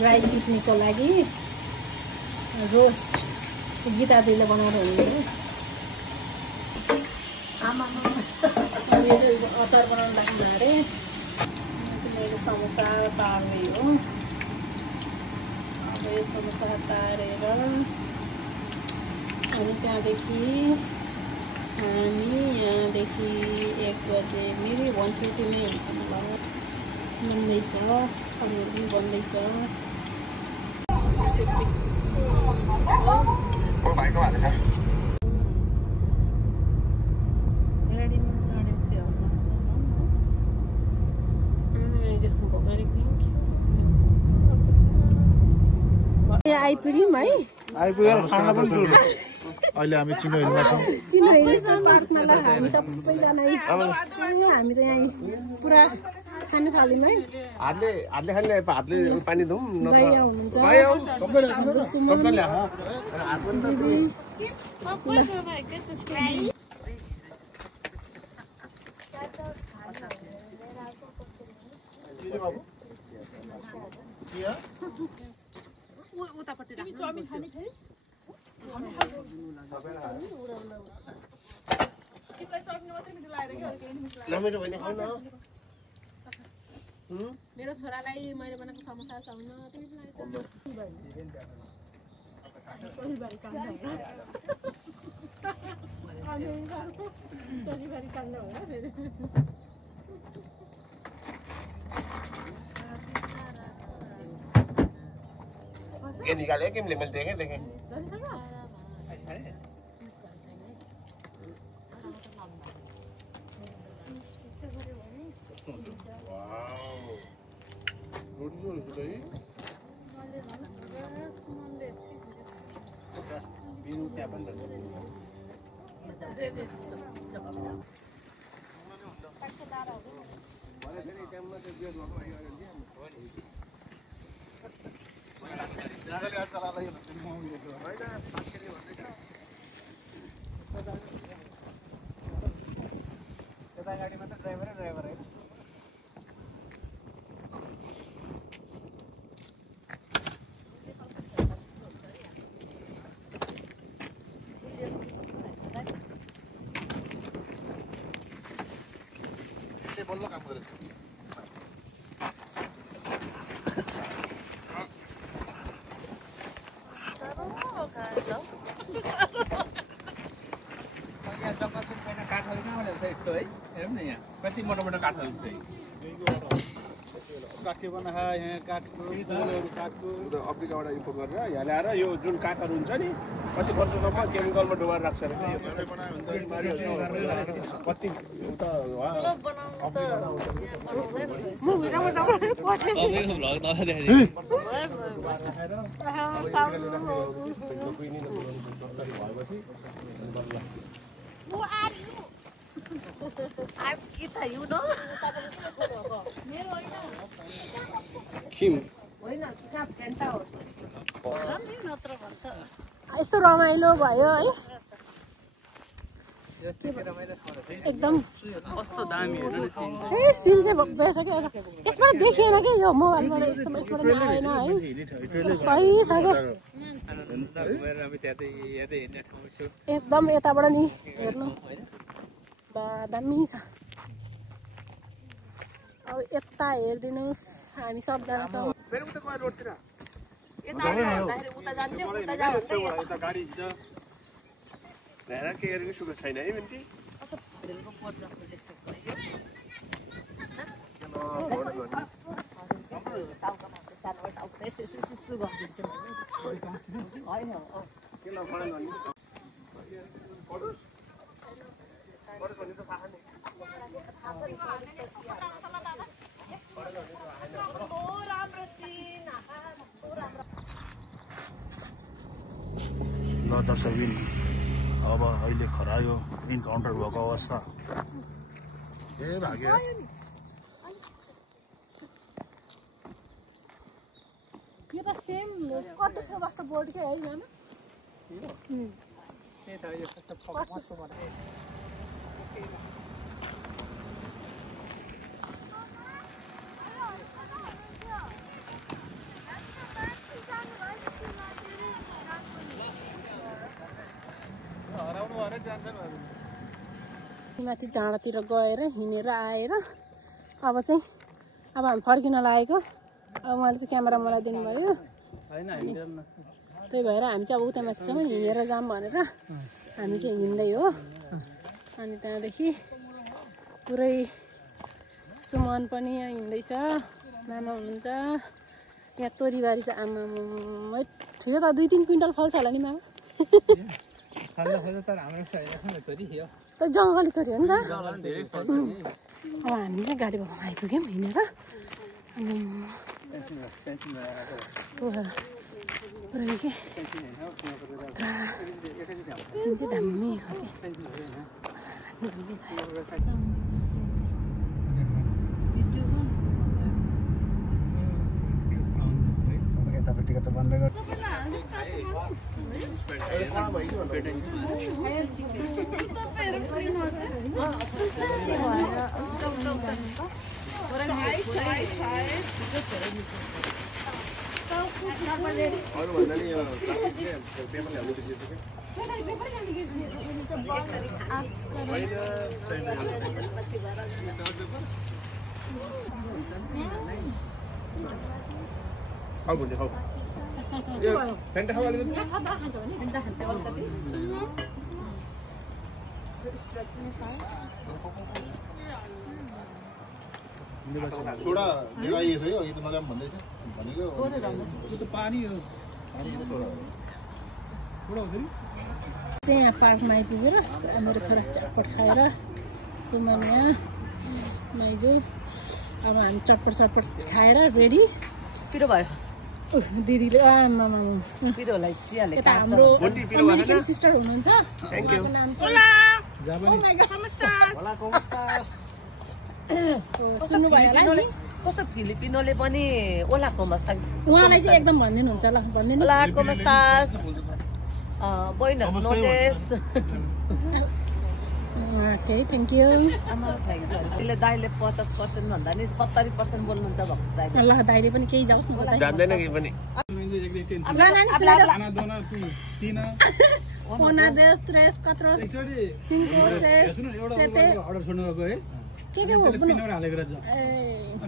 Dry पिकनिकको लागि roast Gita दिदीले बनाएर हुनुहुन्छ। आमामा अचार बनाउनु लाग्नु अरे। मैले समोसा तार्ने हो। अब यो समोसा तारेर अनि त्यहाँदेखि हामी यहाँदेखि 1 बजे मेरो 1:30 नै हुन्छ मलाई बन्दैछ खानाहरू पनि बन्दैछ। आइपुग्यौँ है। अहिले हामी चिनो हिलमा छौँ। चिनो हिल पार्कमा हामी सबैजना हामी त यहाँ पुरा खानु थाल्यौँ है। हातले खाने हातले पानी धुम उतापट्टि चाउमिन खाने थिए मेरो छोरालाई मैले बनाएको समोसा चाउमिन के निकाले कि मैले देखेँ गाडीमा त ड्राइभर है। बल्ल काम गरेछ। यस्तो है हेरौँ न यहाँ कति मोटो काठहरू काठे बना यहाँ काठको काठको अफ्रिकाबाट इम्पोर्ट गरेर यहाँ ल्याएर यो जुन काठहरू हुन्छ नि कति वर्षसम्म केमिकलमा डुबाएर राख्छ अरे कति I'm Gita, you know? Kim. यस्तो रमाइलो भयो है एकदम कस्तो दामी हेर्नु न सिन सिन चाहिँ भइसक्यो यसबाट देखिएन कि यो मोबाइलबाट यसबाट आएन है सही छ एकदम यताबाट नि हेर्नु दामी छ अब यता हेरिदिनुहोस् हामी सबजना छौँ के सुख छैन है मिन्टी ल दर्शकबिन अब अहिले खरायो इन्काउन्टर भएको अवस्था ए भाग्यो यो त सेम कटुसको जस्तो बोर्ड के है नाम माथि डाँडातिर गएर हिँडेर आएर अब चाहिँ अब हामी फर्किन लागेको। अब उहाँले चाहिँ क्यामेरा मलाई दिनुभयो, त्यही भएर हामी चाहिँ अब उता माथिसम्म हिँडेर जाऊँ भनेर हामी चाहिँ हिँड्दै हो। अनि त्यहाँदेखि पुरै सुमन पनि यहाँ हिँड्दैछ, मामा हुनुहुन्छ यहाँ। तोरीबारी चाहिँ आमा ठुलो त 2-3 क्विन्टल फल्छ होला नि मामा। त जङ्गली तोरी हो नि त। अब हामी चाहिँ गाडी भाडा आइपुग्यौँ हिँडेर। पुरै के चाहिँ दामी हो यतापट्टिको त बन्द गर्छ। सोडा लिएर आइएको थियो अघि त नजाम भन्दै थियो भनेको यो त पानी हो। यहाँ पार्कमा आइपुगेर मेरो छोरा चटपट खाएर सुमन यहाँ माइजू अब हामी चटपट खाएर रेडी पिरो भयो दिदीले आमामा पिरोलाई चियाले यता हाम्रो सिस्टर हुनुहुन्छ उहाँको नाम चाहिँ सुन्नुभयो होला नि कस्तो फिलिपिनोले पनि ओलाको मस्ता उहाँलाई चाहिँ एकदम भनिदिनुहुन्छ ल भनिदिनु ओलाको मस्तास बुइनस नोचेस ओके थ्याङ्क यू अहिले दाइले 50% भन्दा नि 70% बोल्नुहुन्छ भएको ल दाइले पनि केही जाओस् न जान्दैन के पनि Una, dos, tres, cuatro, 5, 6, 7 के के हो पिनर हालेको रहेछ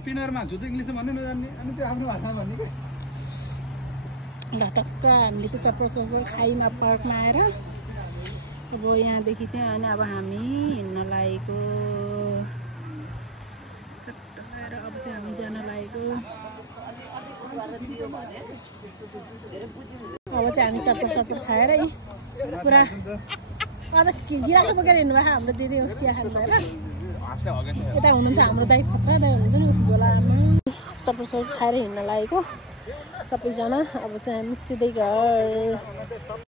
पिनरमा हाल्छु त इंग्लिशमा भन्नु नजान्ने अनि त्यो आफ्नो भाषामा भन्ने के ल टक्क हामीले चाहिँ चटपट खाइमा पार्कमा आएर अब यहाँदेखि चाहिँ अनि अब हामी हिँड्न लागेको टक्क आएर अब चाहिँ हामी जान लागेको अब चाहिँ हामी चटपट खाएर पुरा अब गिलास बोकेर हिँड्नु भएको हाम्रो दिदी चिया खानु भएर यता हुनुहुन्छ हाम्रो दाइ खतरा दाइ हुनुहुन्छ नि झोलामा चटपट खाएर हिँड्न लागेको सबैजना अब चाहिँ हामी सिधै घर